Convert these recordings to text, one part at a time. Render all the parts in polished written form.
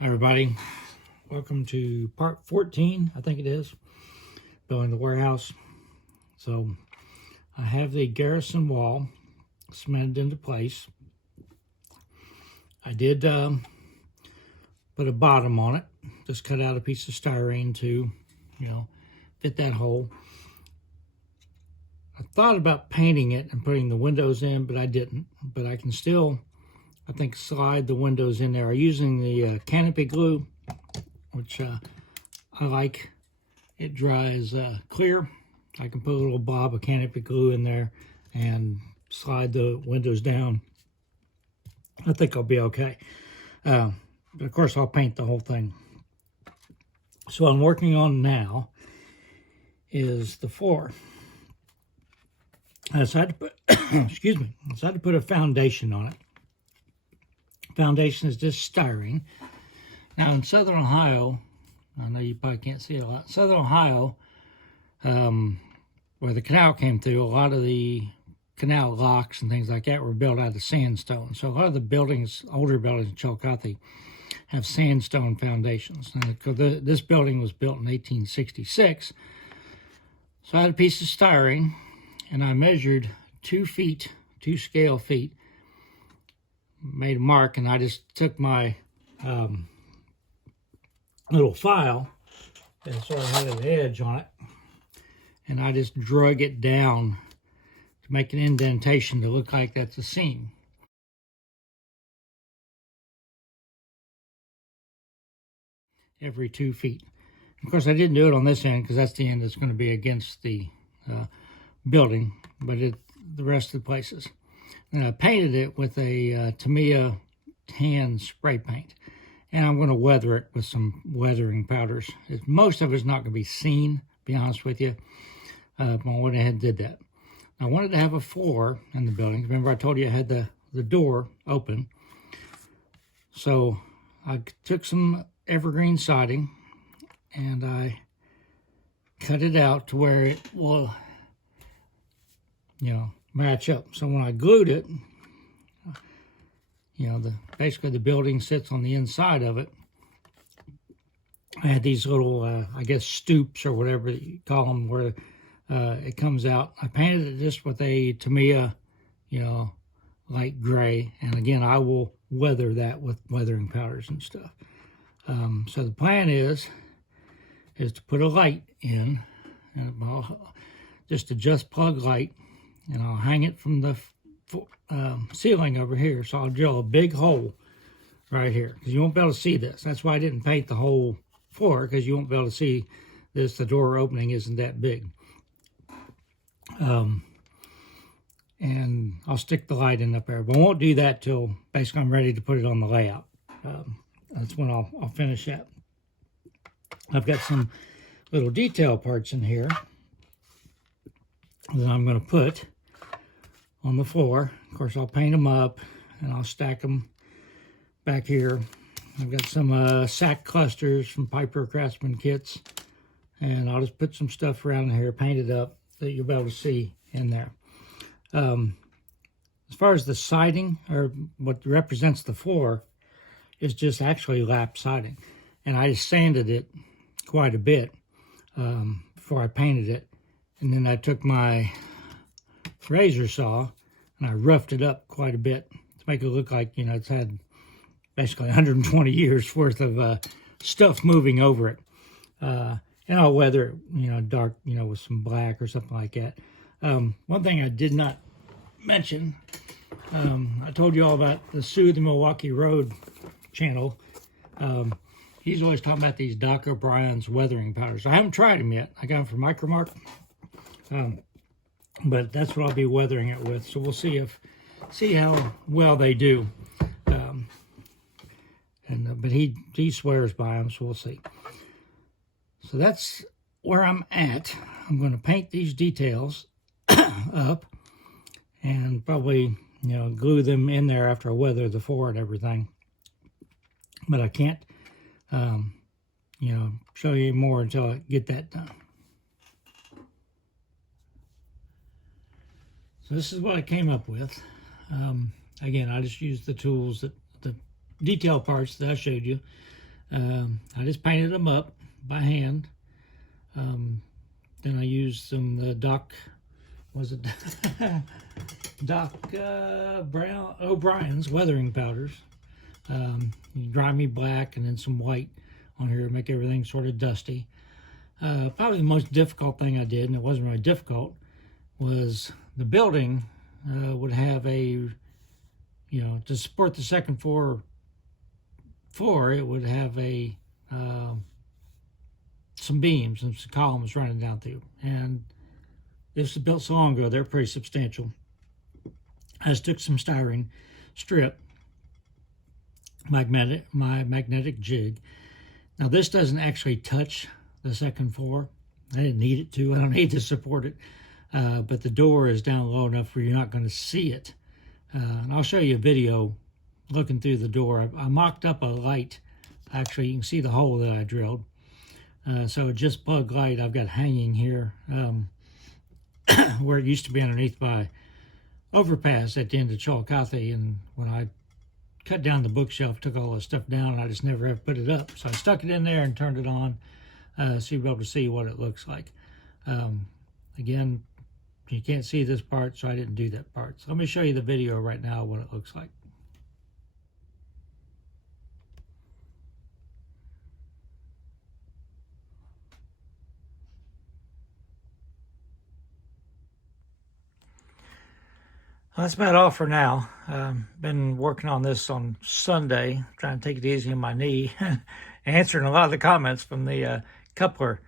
Hi everybody, welcome to part 14, I think it is, building the warehouse. So I have the garrison wall cemented into place. I did put a bottom on it, just cut out a piece of styrene to, fit that hole. I thought about painting it and putting the windows in, but I didn't. But I can still, I think, slide the windows in there. I'm using the canopy glue, which I like. It dries clear. I can put a little blob of canopy glue in there and slide the windows down. I think I'll be okay. But of course, I'll paint the whole thing. So what I'm working on now is the floor. I decided to put, excuse me, I decided to put a foundation on it. Foundation is just styrene. Now in Southern Ohio, I know you probably can't see it a lot. Southern Ohio, where the canal came through, a lot of the canal locks and things like that were built out of sandstone. So a lot of the buildings, older buildings in Chillicothe, have sandstone foundations. Now, this building was built in 1866. So I had a piece of styrene, and I measured 2 feet, 2 scale feet, made a mark, and I just took my little file and sort of had an edge on it, and I just drug it down to make an indentation to look like that's a seam. Every 2 feet. Of course, I didn't do it on this end because that's the end that's going to be against the building, but the rest of the places. And I painted it with a Tamiya tan spray paint. And I'm going to weather it with some weathering powders. Most of it's not going to be seen, to be honest with you. I went ahead and did that. I wanted to have a floor in the building. Remember I told you I had the door open. So I took some evergreen siding and I cut it out to where it will, match up. So when I glued it, basically the building sits on the inside of it. I had these little, I guess, stoops or whatever you call them, where it comes out. I painted it just with a Tamiya, light gray. And again, I will weather that with weathering powders and stuff. So the plan is to put a light in, and I'll just adjust plug light, and I'll hang it from the ceiling over here. So I'll drill a big hole right here because you won't be able to see this. That's why I didn't paint the whole floor, because you won't be able to see this. The door opening isn't that big. And I'll stick the light in up there, but I won't do that till basically I'm ready to put it on the layout. That's when I'll finish that. I've got some little detail parts in here that I'm going to put on the floor. Of course, I'll paint them up and I'll stack them back here. I've got some sack clusters from Piper Craftsman kits, and I'll just put some stuff around here, paint it up, that you'll be able to see in there. As far as the siding, or what represents the floor, is just actually lap siding. And I just sanded it quite a bit before I painted it. And then I took my razor saw and I roughed it up quite a bit to make it look like, it's had basically 120 years worth of stuff moving over it. And I'll weather it, dark, with some black or something like that. One thing I did not mention, I told you all about the Sue the Milwaukee Road channel. He's always talking about these Doc O'Brien's weathering powders. I haven't tried them yet. I got them from Micromark. But that's what I'll be weathering it with. So we'll see how well they do. But he swears by them, so we'll see. So that's where I'm at. I'm going to paint these details up and probably, glue them in there after I weather the floor and everything. But I can't, show you more until I get that done. So this is what I came up with. Again, I just used the tools, the detail parts that I showed you. I just painted them up by hand. Then I used some Doc Brown O'Brien's weathering powders. Dry me black and then some white on here to make everything sort of dusty. Probably the most difficult thing I did, and it wasn't really difficult, was the building would have a, to support the second floor, it would have a some beams and some columns running down through. And this was built so long ago, they're pretty substantial. I just took some styrene strip, my magnetic jig. Now this doesn't actually touch the second floor. I didn't need it to. I don't need to support it. But the door is down low enough where you're not going to see it. And I'll show you a video looking through the door. I mocked up a light. Actually, you can see the hole that I drilled. So just plug light I've got hanging here where it used to be underneath my overpass at the end of Chillicothe. And when I cut down the bookshelf, took all the stuff down, and I just never have put it up. So I stuck it in there and turned it on so you'll be able to see what it looks like. Again, you can't see this part, so I didn't do that part. So let me show you the video right now what it looks like. Well, that's about all for now. Been working on this on Sunday, trying to take it easy on my knee, answering a lot of the comments from the coupler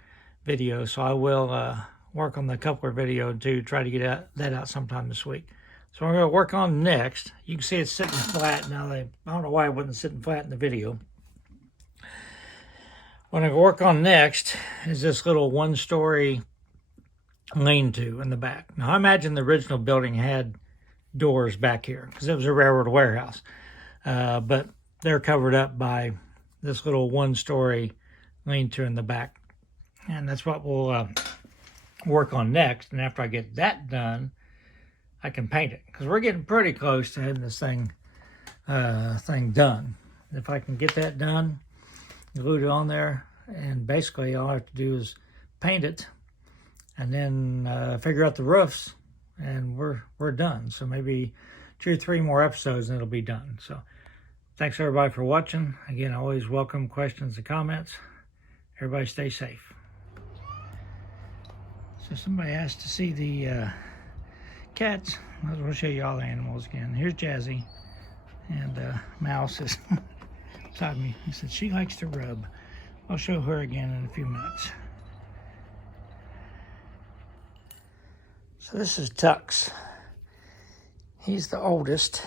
video. So I will work on the coupler video to try to get that out sometime this week. So I'm going to work on next. You can see it's sitting flat now. I don't know why it wasn't sitting flat in the video. What I'm going to work on next is this little one-story lean-to in the back. Now I imagine the original building had doors back here because it was a railroad warehouse, but they're covered up by this little one-story lean-to in the back, and that's what we'll work on next. And after I get that done, I can paint it because we're getting pretty close to having this thing done. If I can get that done, glue it on there, and basically all I have to do is paint it and then figure out the roofs, and we're done. So maybe 2 or 3 more episodes and it'll be done. So thanks everybody for watching. Again, I always welcome questions and comments. Everybody stay safe. So somebody asked to see the cats. I will show you all the animals again. Here's Jazzy, and Mouse is beside me. He said she likes to rub. I'll show her again in a few minutes. So this is Tux. He's the oldest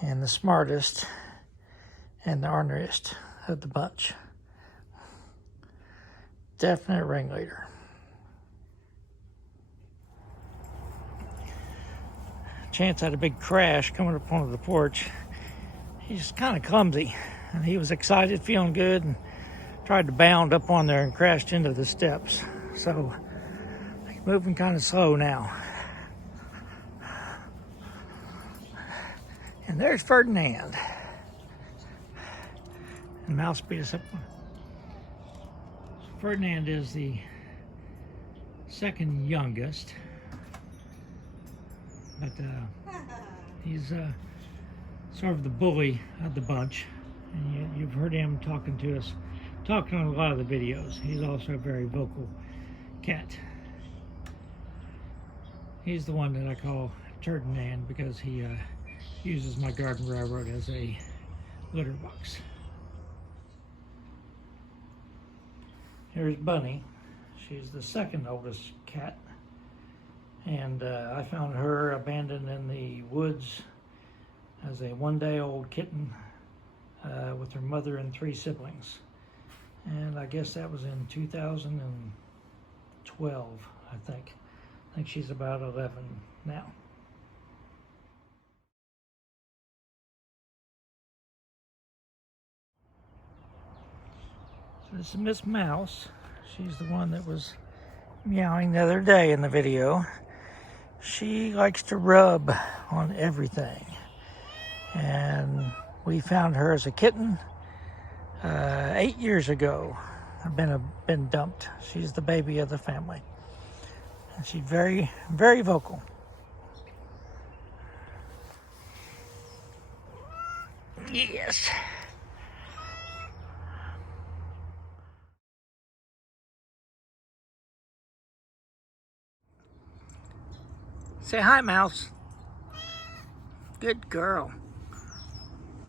and the smartest and the orneriest of the bunch. Definite ringleader. Chance had a big crash coming up onto the porch. He's kind of clumsy, and he was excited, feeling good, and tried to bound up on there and crashed into the steps. So he's moving kind of slow now. And there's Ferdinand. And Mouse beat us up. Ferdinand is the second youngest, but he's sort of the bully of the bunch, and you've heard him talking to us, talking on a lot of the videos. He's also a very vocal cat. He's the one that I call Ferdinand because he uses my garden railroad as a litter box. Here's Bunny. She's the second oldest cat, and I found her abandoned in the woods as a one-day-old kitten with her mother and 3 siblings. And I guess that was in 2012, I think. I think she's about 11 now. So this is Miss Mouse. She's the one that was meowing the other day in the video. She likes to rub on everything. And we found her as a kitten 8 years ago. I've been dumped. She's the baby of the family. And she's very, very vocal. Yes. Say hi, Mouse. Good girl.